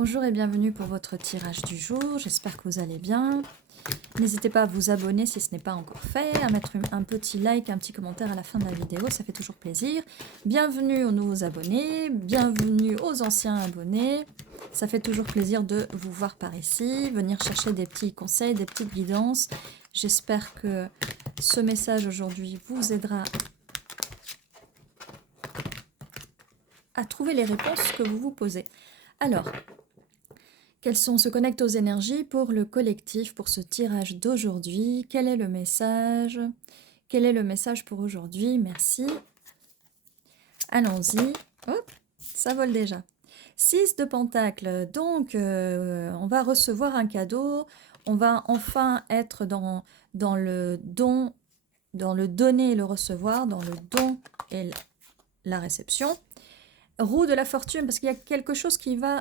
Bonjour et bienvenue pour votre tirage du jour, j'espère que vous allez bien. N'hésitez pas à vous abonner si ce n'est pas encore fait, à mettre un petit like, un petit commentaire à la fin de la vidéo, ça fait toujours plaisir. Bienvenue aux nouveaux abonnés, bienvenue aux anciens abonnés. Ça fait toujours plaisir de vous voir par ici, venir chercher des petits conseils, des petites guidances. J'espère que ce message aujourd'hui vous aidera à trouver les réponses que vous vous posez. Alors, se connectent aux énergies pour le collectif, pour ce tirage d'aujourd'hui? Quel est le message? Quel est le message pour aujourd'hui? Merci. Allons-y. Hop, ça vole déjà. 6 de Pentacles. Donc, on va recevoir un cadeau. On va enfin être dans le don, dans le donner et le recevoir, dans le don et la réception. Roue de la fortune, parce qu'il y a quelque chose qui va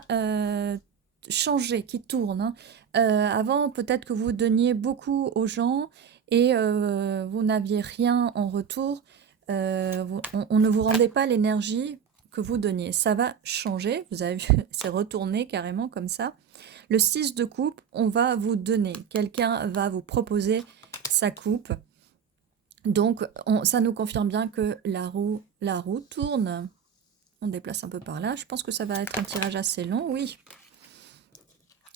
changer, qui tourne. Hein. Avant, peut-être que vous donniez beaucoup aux gens et vous n'aviez rien en retour. On ne vous rendait pas l'énergie que vous donniez. Ça va changer. Vous avez vu, c'est retourné carrément comme ça. Le 6 de coupe, on va vous donner. Quelqu'un va vous proposer sa coupe. Donc, ça nous confirme bien que la roue tourne. On déplace un peu par là. Je pense que ça va être un tirage assez long, oui.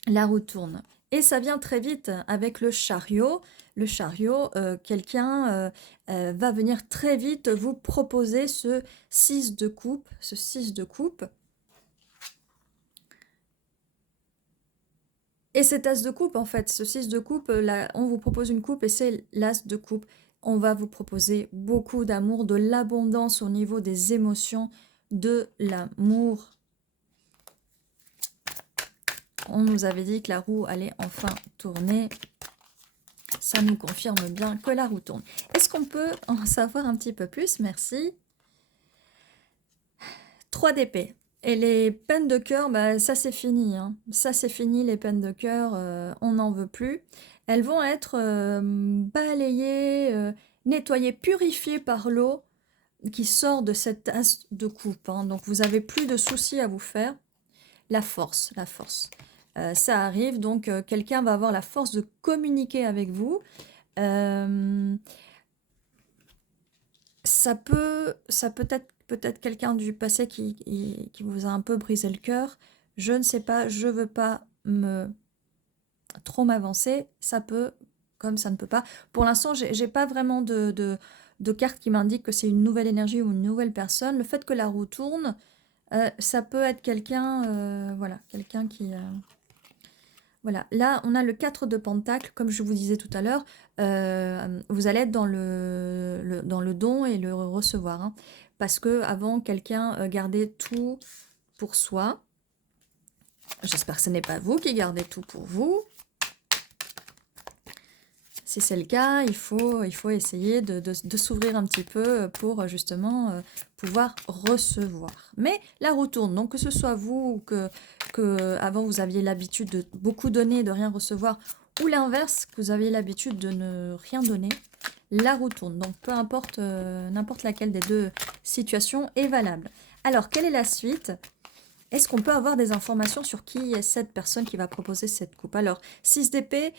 La roue tourne. Et ça vient très vite avec le chariot. Le chariot, quelqu'un va venir très vite vous proposer ce 6 de coupe. Ce 6 de coupe. Et cet as de coupe, en fait, ce 6 de coupe, là, on vous propose une coupe et c'est l'as de coupe. On va vous proposer beaucoup d'amour, de l'abondance au niveau des émotions, de l'amour. On nous avait dit que la roue allait enfin tourner. Ça nous confirme bien que la roue tourne. Est-ce qu'on peut en savoir un petit peu plus? Merci. 3 d'épée. Et les peines de cœur, bah, ça c'est fini. Hein. Ça c'est fini, les peines de cœur, on n'en veut plus. Elles vont être balayées, nettoyées, purifiées par l'eau qui sort de cette as de coupe. Hein. Donc vous n'avez plus de soucis à vous faire. La force, la force. Ça arrive, donc quelqu'un va avoir la force de communiquer avec vous. Ça peut être peut-être quelqu'un du passé qui vous a un peu brisé le cœur. Je ne sais pas, je veux pas trop m'avancer. Ça peut, comme ça ne peut pas. Pour l'instant, j'ai pas vraiment de carte qui m'indique que c'est une nouvelle énergie ou une nouvelle personne. Le fait que la roue tourne, ça peut être quelqu'un, voilà, quelqu'un qui... Voilà, là on a le 4 de Pentacle, comme je vous disais tout à l'heure, vous allez être dans le don et le recevoir. Hein, parce que avant quelqu'un gardait tout pour soi. J'espère que ce n'est pas vous qui gardez tout pour vous. Si c'est le cas, il faut essayer de s'ouvrir un petit peu pour justement pouvoir recevoir. Mais la roue tourne, donc que ce soit vous ou que avant vous aviez l'habitude de beaucoup donner et de rien recevoir, ou l'inverse, que vous aviez l'habitude de ne rien donner, la roue tourne. Donc peu importe, n'importe laquelle des deux situations est valable. Alors, quelle est la suite ? Est-ce qu'on peut avoir des informations sur qui est cette personne qui va proposer cette coupe? Alors, 6 d'épée,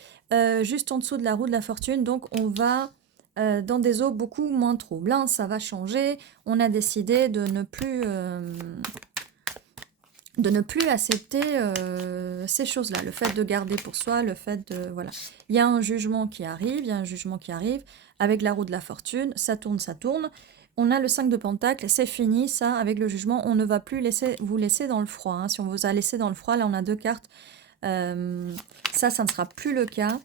juste en dessous de la roue de la fortune, donc on va dans des eaux beaucoup moins troubles. Hein, ça va changer. On a décidé de ne plus accepter ces choses-là. Le fait de garder pour soi, le fait de... Voilà. Il y a un jugement qui arrive, avec la roue de la fortune, ça tourne, ça tourne. On a le 5 de Pentacle, c'est fini ça, avec le jugement, on ne va plus vous laisser dans le froid. Hein. Si on vous a laissé dans le froid, là on a 2 cartes, ça ne sera plus le cas.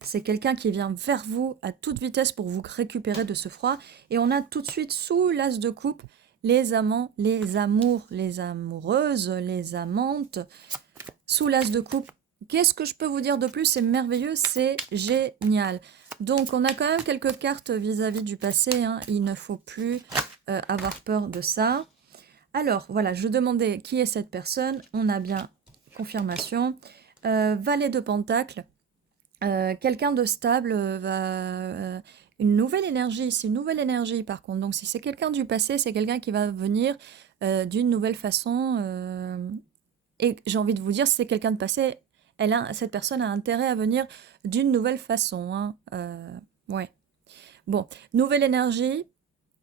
C'est quelqu'un qui vient vers vous à toute vitesse pour vous récupérer de ce froid. Et on a tout de suite sous l'as de coupe, les amants, les amours, les amoureuses, les amantes, sous l'as de coupe. Qu'est-ce que je peux vous dire de plus? C'est merveilleux, c'est génial. Donc, on a quand même quelques cartes vis-à-vis du passé. Hein. Il ne faut plus avoir peur de ça. Alors, voilà, je demandais qui est cette personne. On a bien confirmation. Valet de Pentacle. Quelqu'un de stable va... une nouvelle énergie, c'est une nouvelle énergie par contre. Donc, si c'est quelqu'un du passé, c'est quelqu'un qui va venir d'une nouvelle façon... Et j'ai envie de vous dire, si c'est quelqu'un de passé, cette personne a intérêt à venir d'une nouvelle façon, hein. Ouais. Bon, nouvelle énergie,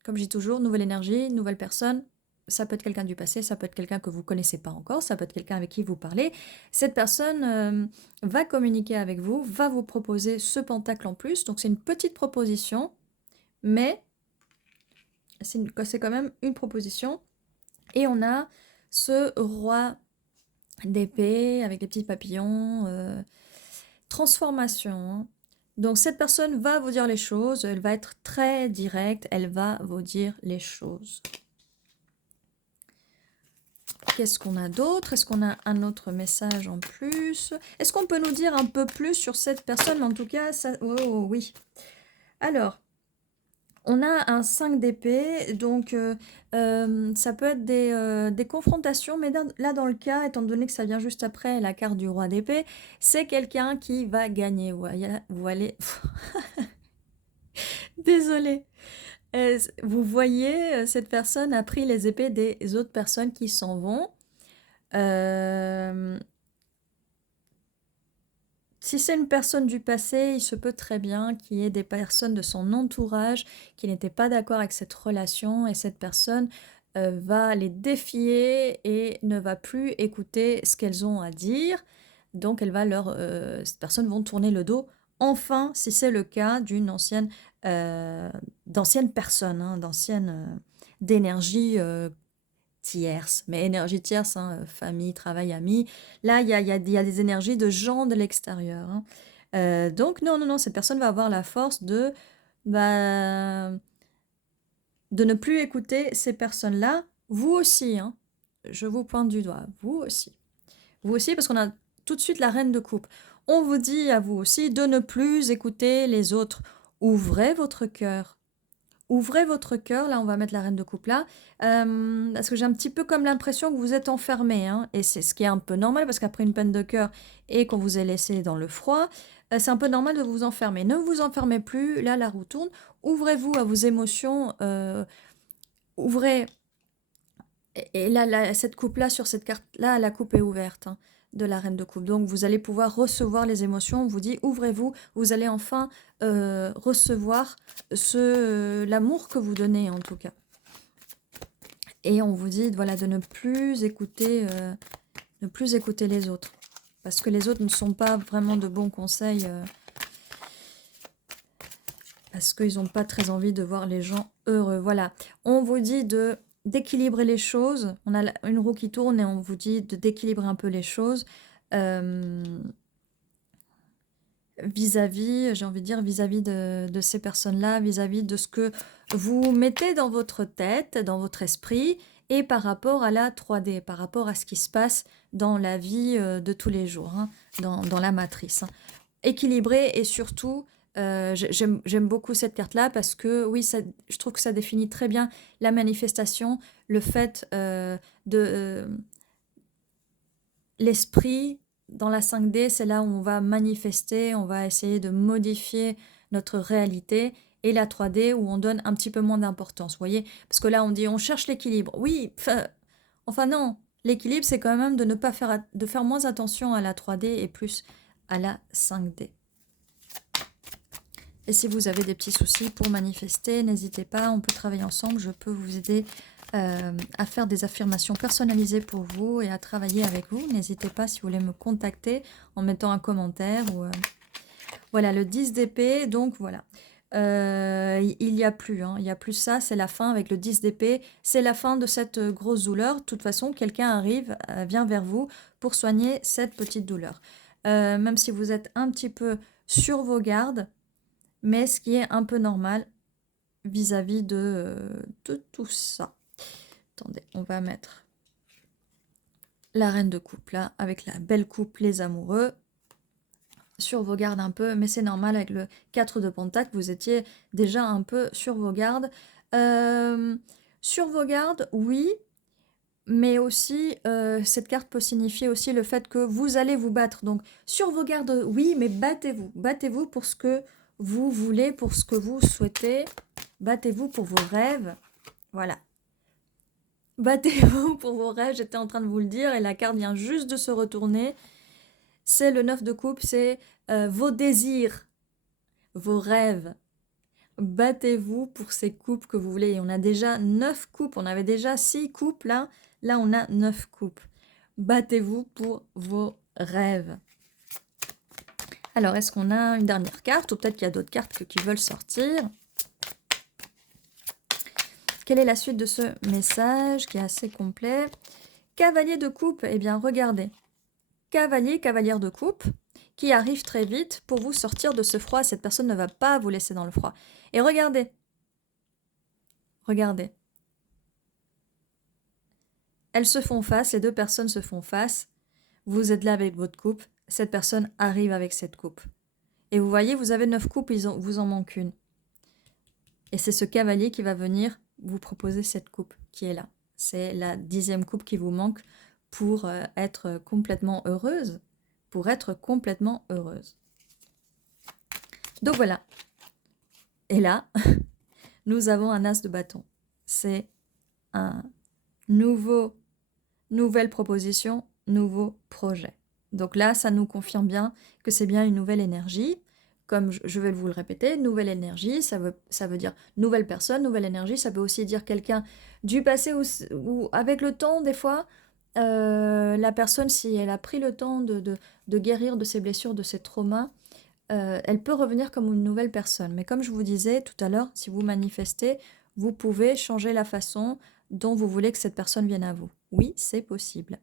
comme je dis toujours, nouvelle énergie, nouvelle personne. Ça peut être quelqu'un du passé, ça peut être quelqu'un que vous ne connaissez pas encore, ça peut être quelqu'un avec qui vous parlez. Cette personne va communiquer avec vous, va vous proposer ce pentacle en plus. Donc c'est une petite proposition, mais c'est quand même une proposition. Et on a ce roi d'épée avec les petits papillons, transformation, hein. Donc cette personne va vous dire les choses, elle va être très directe, elle va vous dire les choses. Qu'est-ce qu'on a d'autre? Est-ce qu'on a un autre message en plus? Est-ce qu'on peut nous dire un peu plus sur cette personne? En tout cas, ça... Oh, oui. Alors, on a un 5 d'épée, donc ça peut être des confrontations, mais là dans le cas, étant donné que ça vient juste après la carte du roi d'épée, c'est quelqu'un qui va gagner. Vous allez... Désolée. Vous voyez, cette personne a pris les épées des autres personnes qui s'en vont. Si c'est une personne du passé, il se peut très bien qu'il y ait des personnes de son entourage qui n'étaient pas d'accord avec cette relation et cette personne va les défier et ne va plus écouter ce qu'elles ont à dire. Donc cette personne vont tourner le dos. Enfin, si c'est le cas d'une d'ancienne personne, hein, d'énergie tierce, mais énergie tierce, hein, famille, travail, amis. Là, il y a des énergies de gens de l'extérieur, hein. Donc, non, cette personne va avoir la force bah, de ne plus écouter ces personnes-là. Vous aussi, hein, je vous pointe du doigt, vous aussi. Vous aussi, parce qu'on a tout de suite la reine de coupe. On vous dit à vous aussi de ne plus écouter les autres. Ouvrez votre cœur. Ouvrez votre cœur, là on va mettre la reine de coupe là, parce que j'ai un petit peu comme l'impression que vous êtes enfermé, hein, et c'est ce qui est un peu normal, parce qu'après une peine de cœur et qu'on vous ait laissé dans le froid, c'est un peu normal de vous enfermer. Ne vous enfermez plus, là la roue tourne, ouvrez-vous à vos émotions, ouvrez, et là, cette coupe-là, sur cette carte-là, la coupe est ouverte, hein, de la reine de coupe. Donc, vous allez pouvoir recevoir les émotions. On vous dit, ouvrez-vous. Vous allez enfin recevoir l'amour que vous donnez, en tout cas. Et on vous dit, voilà, de ne plus écouter les autres. Parce que les autres ne sont pas vraiment de bons conseils. Parce qu'ils n'ont pas très envie de voir les gens heureux. Voilà. On vous dit d'équilibrer les choses. On a une roue qui tourne et on vous dit d'équilibrer un peu les choses. Vis-à-vis, j'ai envie de dire, vis-à-vis de ces personnes-là, vis-à-vis de ce que vous mettez dans votre tête, dans votre esprit, et par rapport à la 3D, par rapport à ce qui se passe dans la vie de tous les jours, hein, dans la matrice, hein. Équilibré et surtout, j'aime beaucoup cette carte-là parce que, oui, je trouve que ça définit très bien la manifestation, le fait de l'esprit dans la 5D, c'est là où on va manifester, on va essayer de modifier notre réalité, et la 3D où on donne un petit peu moins d'importance, vous voyez? Parce que là, on dit on cherche l'équilibre. Oui, enfin non, l'équilibre, c'est quand même de faire moins attention à la 3D et plus à la 5D. Et si vous avez des petits soucis pour manifester, n'hésitez pas, on peut travailler ensemble, je peux vous aider à faire des affirmations personnalisées pour vous et à travailler avec vous. N'hésitez pas si vous voulez me contacter en mettant un commentaire. Voilà, le 10 d'épée, donc voilà. Il n'y a plus, hein, il n'y a plus ça, c'est la fin avec le 10 d'épée. C'est la fin de cette grosse douleur. De toute façon, quelqu'un arrive, vient vers vous pour soigner cette petite douleur. Même si vous êtes un petit peu sur vos gardes, mais ce qui est un peu normal vis-à-vis de tout ça. Attendez, on va mettre la reine de coupe là, avec la belle coupe, les amoureux. Sur vos gardes un peu, mais c'est normal, avec le 4 de pentacle, vous étiez déjà un peu sur vos gardes. Sur vos gardes, oui, mais aussi, cette carte peut signifier aussi le fait que vous allez vous battre. Donc, sur vos gardes, oui, mais battez-vous. Battez-vous pour ce que vous voulez, pour ce que vous souhaitez. Battez-vous pour vos rêves. Voilà. Battez-vous pour vos rêves, j'étais en train de vous le dire et la carte vient juste de se retourner. C'est le 9 de coupe, c'est vos désirs, vos rêves. Battez-vous pour ces coupes que vous voulez. Et on a déjà 9 coupes, on avait déjà 6 coupes là. Là, on a 9 coupes. Battez-vous pour vos rêves. Alors, est-ce qu'on a une dernière carte ou peut-être qu'il y a d'autres cartes qui veulent sortir? Quelle est la suite de ce message qui est assez complet? Cavalier de coupe, eh bien regardez. Cavalier, cavalière de coupe, qui arrive très vite pour vous sortir de ce froid. Cette personne ne va pas vous laisser dans le froid. Et regardez. Regardez. Elles se font face, les deux personnes se font face. Vous êtes là avec votre coupe. Cette personne arrive avec cette coupe. Et vous voyez, vous avez 9 coupes, vous en manque une. Et c'est ce cavalier qui va venir vous proposer cette coupe qui est là. C'est la 10e coupe qui vous manque pour être complètement heureuse. Pour être complètement heureuse. Donc voilà. Et là, nous avons un as de bâton. C'est un nouvelle proposition, nouveau projet. Donc là, ça nous confirme bien que c'est bien une nouvelle énergie. Comme je vais vous le répéter, nouvelle énergie, ça veut dire nouvelle personne, nouvelle énergie. Ça peut aussi dire quelqu'un du passé ou avec le temps, des fois, la personne, si elle a pris le temps de guérir de ses blessures, de ses traumas, elle peut revenir comme une nouvelle personne. Mais comme je vous disais tout à l'heure, si vous manifestez, vous pouvez changer la façon dont vous voulez que cette personne vienne à vous. Oui, c'est possible.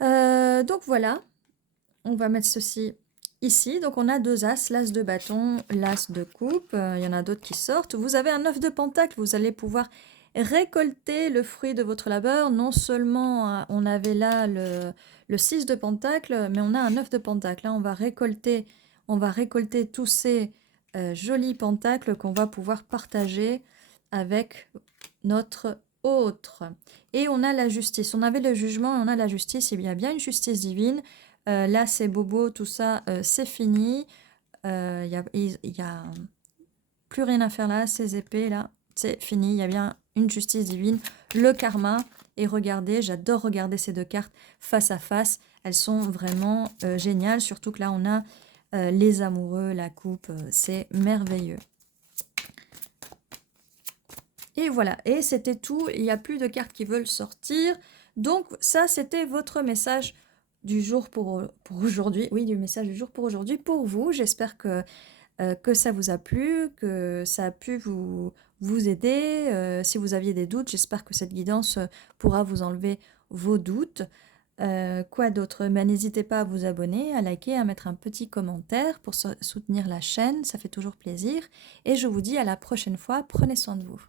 Donc voilà, on va mettre ceci ici. Donc on a 2 as, l'as de bâton, l'as de coupe. Il y en a d'autres qui sortent. Vous avez un 9 de pentacle, vous allez pouvoir récolter le fruit de votre labeur. Non seulement on avait là le 6 de pentacle, mais on a un 9 de pentacle. Là, on va récolter tous ces jolis pentacles qu'on va pouvoir partager avec notre autre. Et on a la justice. On avait le jugement et on a la justice. Il y a bien une justice divine. Là, c'est bobo, tout ça, c'est fini. Il y a plus rien à faire là. Ces épées, là, c'est fini. Il y a bien une justice divine. Le karma. Et regardez, j'adore regarder ces 2 cartes face à face. Elles sont vraiment géniales. Surtout que là, on a les amoureux, la coupe. C'est merveilleux. Et voilà, et c'était tout, il n'y a plus de cartes qui veulent sortir. Donc ça, c'était votre message du jour pour aujourd'hui. Oui, du message du jour pour aujourd'hui pour vous. J'espère que ça vous a plu, que ça a pu vous aider. Si vous aviez des doutes, j'espère que cette guidance pourra vous enlever vos doutes. Quoi d'autre? N'hésitez pas à vous abonner, à liker, à mettre un petit commentaire pour soutenir la chaîne, ça fait toujours plaisir. Et je vous dis à la prochaine fois, prenez soin de vous.